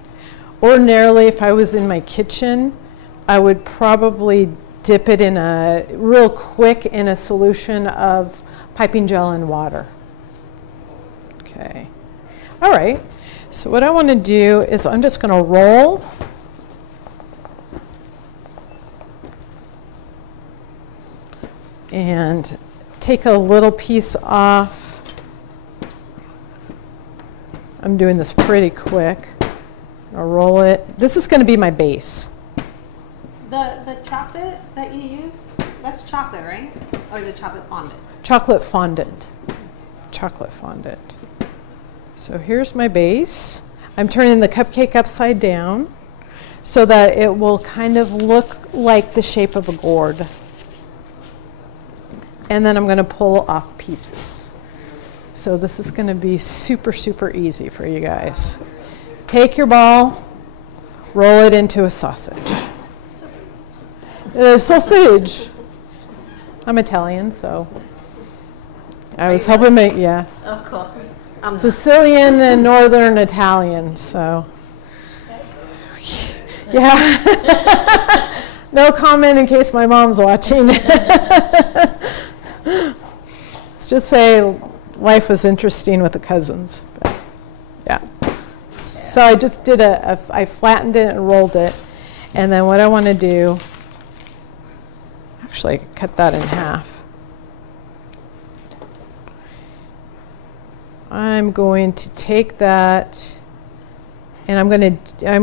Ordinarily, if I was in my kitchen, I would probably dip it in real quick in a solution of piping gel and water. Okay. All right. So what I want to do is I'm just going to roll. And take a little piece off. I'm doing this pretty quick. I'll roll it. This is going to be my base. The chocolate that you use, that's chocolate, right? Or is it chocolate fondant? Chocolate fondant. Chocolate fondant. So here's my base. I'm turning the cupcake upside down. so that it will kind of look like the shape of a gourd. And then I'm going to pull off pieces. So this is going to be super, super easy for you guys. Take your ball, roll it into a sausage. Sausage. I'm Italian, so I was helping make, yes. Oh, cool. I'm Sicilian and Northern Italian, so. Yeah. No comment in case my mom's watching. Let's just say life was interesting with the cousins. But yeah. So I just did I flattened it and rolled it. And then what I want to do, actually I could cut that in half. I'm going to take that and I'm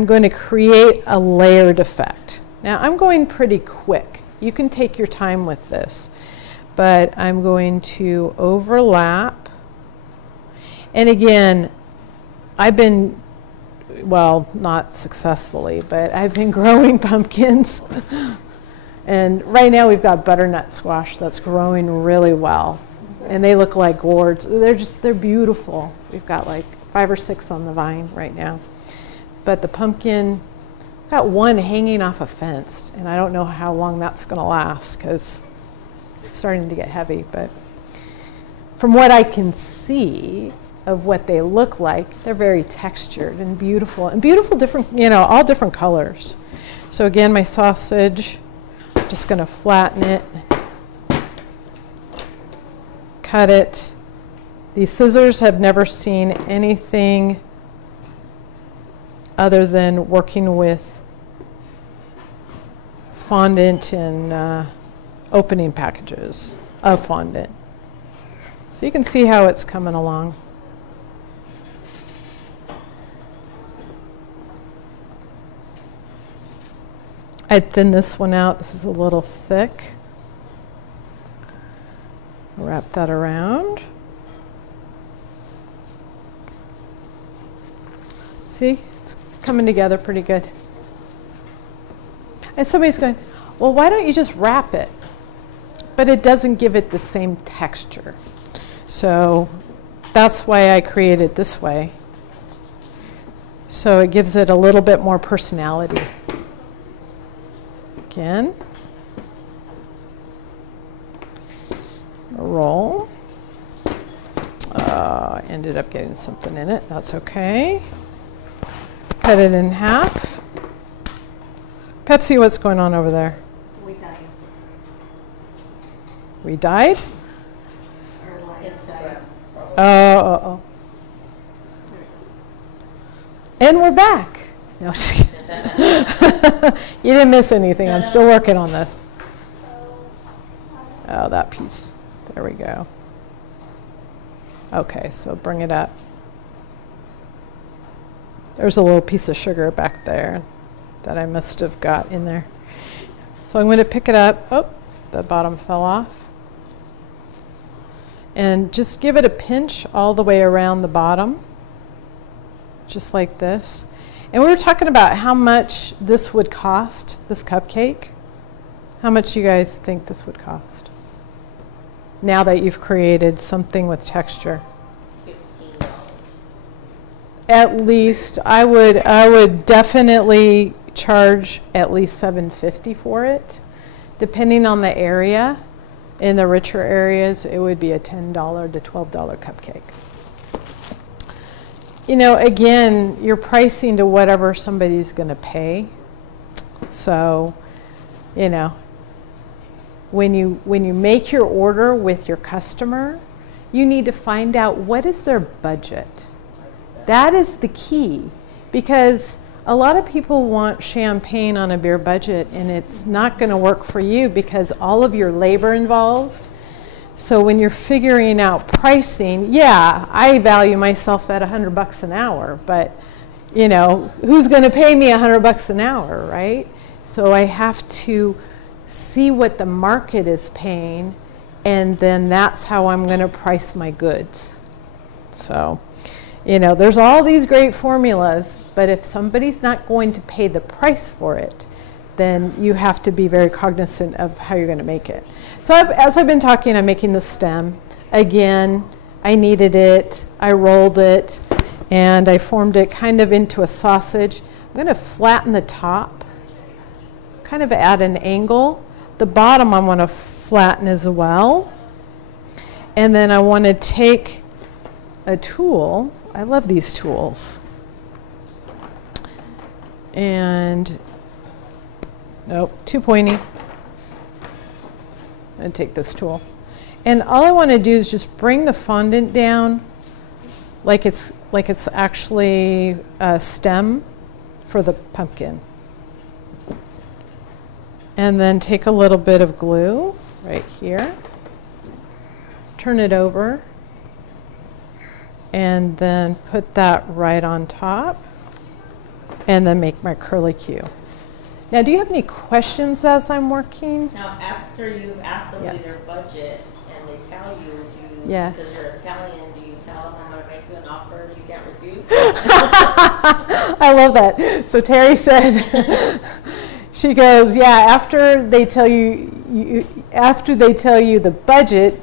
going to create a layered effect. Now I'm going pretty quick. You can take your time with this, but I'm going to overlap. And again, I've been, well, not successfully, but I've been growing pumpkins. And right now we've got butternut squash that's growing really well. And they look like gourds. They're beautiful. We've got like 5 or 6 on the vine right now. But the pumpkin, got one hanging off a fence, and I don't know how long that's going to last because it's starting to get heavy. But from what I can see of what they look like, they're very textured and beautiful different, all different colors. So again, my sausage, just going to flatten it. Cut it. These scissors have never seen anything other than working with fondant and opening packages of fondant. So you can see how it's coming along. I thin this one out. This is a little thick. Wrap that around. See, it's coming together pretty good. And somebody's going, well, why don't you just wrap it? But it doesn't give it the same texture. So that's why I create it this way. So it gives it a little bit more personality. Again. Roll. Ended up getting something in it. That's okay. Cut it in half. Pepsi, what's going on over there? We died. We died? Our lives died. Oh. And we're back. No, just kidding. You didn't miss anything. I'm still working on this. Oh, that piece. There we go. Okay, so bring it up. There's a little piece of sugar back there that I must have got in there. So I'm going to pick it up. Oh, the bottom fell off. And just give it a pinch all the way around the bottom, just like this. And we were talking about how much this would cost, this cupcake. How much do you guys think this would cost? Now that you've created something with texture. $15. At least, I would definitely charge at least $7.50 for it. Depending on the area, in the richer areas, it would be a $10 to $12 cupcake. Again, you're pricing to whatever somebody's going to pay. So, when you make your order with your customer, you need to find out what is their budget. That is the key, because a lot of people want champagne on a beer budget, and it's not going to work for you because all of your labor involved. So when you're figuring out pricing, yeah, I value myself at $100 an hour, but who's going to pay me $100 an hour, right? So I have to see what the market is paying, and then that's how I'm going to price my goods. So You know, there's all these great formulas, but if somebody's not going to pay the price for it, then you have to be very cognizant of how you're going to make it. So as I've been talking, I'm making the stem. Again, I kneaded it, I rolled it, and I formed it kind of into a sausage. I'm going to flatten the top, kind of at an angle. The bottom I want to flatten as well. And then I want to take a tool. I love these tools. And, nope, too pointy. And take this tool. And all I want to do is just bring the fondant down like it's actually a stem for the pumpkin. And then take a little bit of glue right here. Turn it over. And then put that right on top. And then make my curlicue. Now, do you have any questions as I'm working? Now, after you've asked somebody Yes. their budget and they tell you, Yes. because you're Italian, do you tell them I'm going to make you an offer that you can't refuse? I love that. So Terry said, she goes, yeah, after they tell you the budget,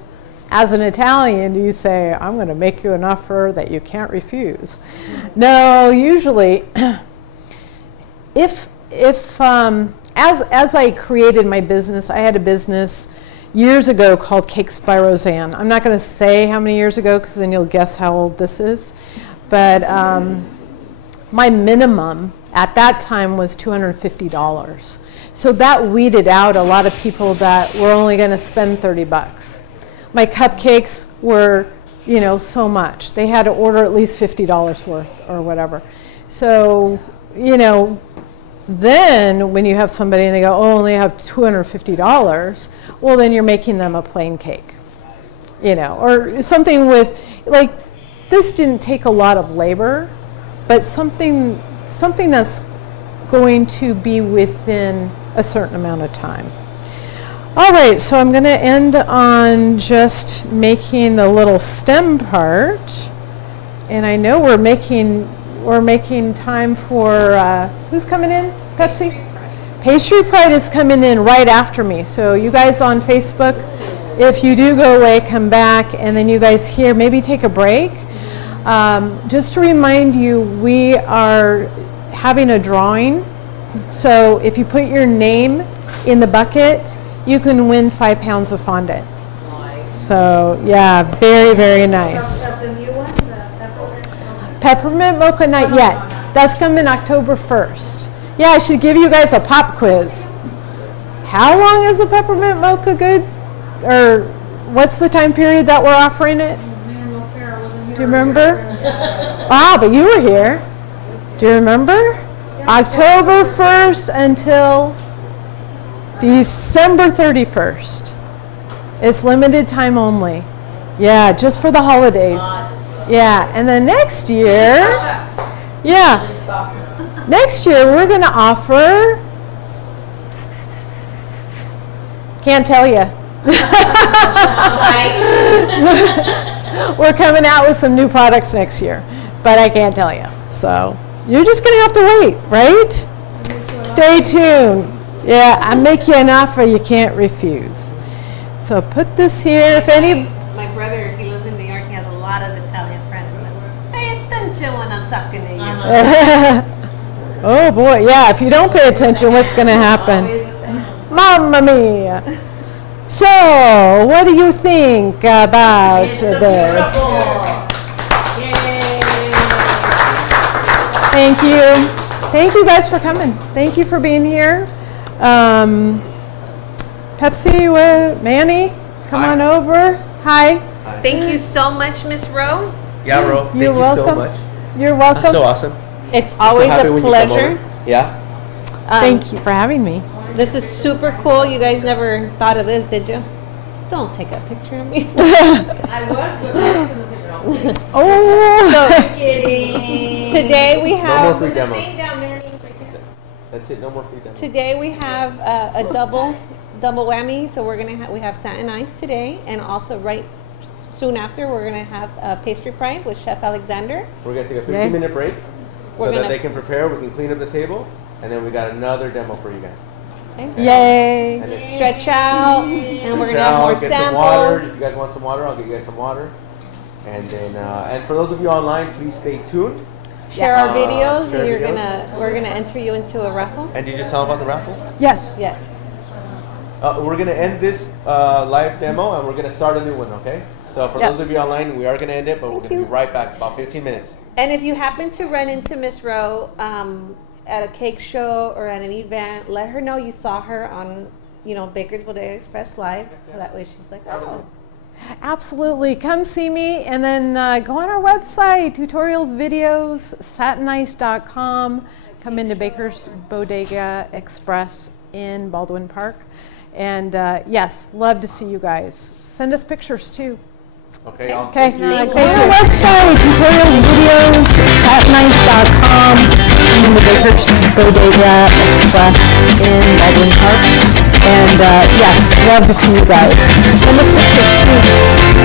as an Italian, do you say, I'm going to make you an offer that you can't refuse? No, usually, as I created my business, I had a business years ago called Cakes by Roseanne. I'm not going to say how many years ago because then you'll guess how old this is. But my minimum at that time was $250. So that weeded out a lot of people that were only going to spend 30 bucks. My cupcakes were, you know, so much. They had to order at least $50 worth or whatever. So, you know, then when you have somebody and they go, oh, I only have $250, well, then you're making them a plain cake, you know, or something with, like, this didn't take a lot of labor, but something that's going to be within a certain amount of time. All right, so I'm going to end on just making the little stem part, and I know we're making time for who's coming in? Pepsi? Pastry Pride is coming in right after me. So you guys on Facebook, if you do go away, come back, and then you guys here, maybe take a break. Just to remind you, we are having a drawing. So if you put your name in the bucket, you can win 5 pounds of fondant. Nice. So yeah, very, very nice. The new one, the Peppermint mocha, not yet. That's coming October 1st. Yeah, I should give you guys a pop quiz. How long is the peppermint mocha good? Or what's the time period that we're offering it? Do you remember? Ah, but you were here. Do you remember? October 1st until December 31st. It's limited time only. Yeah, just for the holidays. Yeah, and then next year, next year we're going to offer, can't tell you. We're coming out with some new products next year, but I can't tell you. So you're just going to have to wait, right? Stay tuned. Yeah, I make you an offer you can't refuse. So put this here. If any, My brother, he lives in New York. He has a lot of Italian friends, and they're pay attention when I'm talking to you. oh boy, yeah. If you don't pay attention, what's going to happen? Mamma mia! So, what do you think about this? Thank you. Thank you guys for coming. Thank you for being here. Pepsi, Manny, come on over. Hi. Thank you so much, Miss Rowe. Yeah, Ro. Thank You're you welcome. so much. You're welcome. That's so awesome. It's always so happy a when you come over. pleasure. Yeah. Thank you for having me. This is super cool. You guys never thought of this, did you? Don't take a picture of me. I was, but that's in the picture. Oh. So Kidding. today we No more have free demos. down, Manny. That's it. No more free demos. today we have a double whammy. So we're gonna we have Satin Ice today, and also right soon after, we're going to have Pastry Prime with Chef Alexander. We're going to take a Yay. 15-minute break We're so that gonna- they can prepare. We can clean up the table, and then we got another demo for you guys. Okay. Yay. And it's Stretch out, and we're going to have out, more get some water. If samples. you guys want some water, I'll get you guys some water. And then, and for those of you online, please stay tuned. Share our videos, share and videos. we're gonna enter you into a raffle. And did you just tell them about the raffle? Yes. Yes. We're going to end this live demo, and we're going to start a new one, okay? So for Yes. those of you online, we are going to end it, but we're Thank going to you. be right back, about 15 minutes. And if you happen to run into Miss Rowe at a cake show or at an event, let her know you saw her on, Bakers Bodega Express Live. So that way she's like, oh. Absolutely. Come see me, and then go on our website, tutorials, videos, satinice.com. Come into Bakers Bodega Express in Baldwin Park. And yes, love to see you guys. Send us pictures too. Okay. Okay. Thank you. Go on our website, tutorials, videos, satinice.com. Come into Bakers Bodega Express in Baldwin Park. And yes, love to see you guys. Send us pictures too.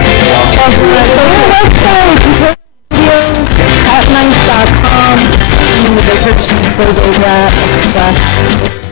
Go on our website, tutorials, videos, satinice.com. Come into Bakers Bodega Express.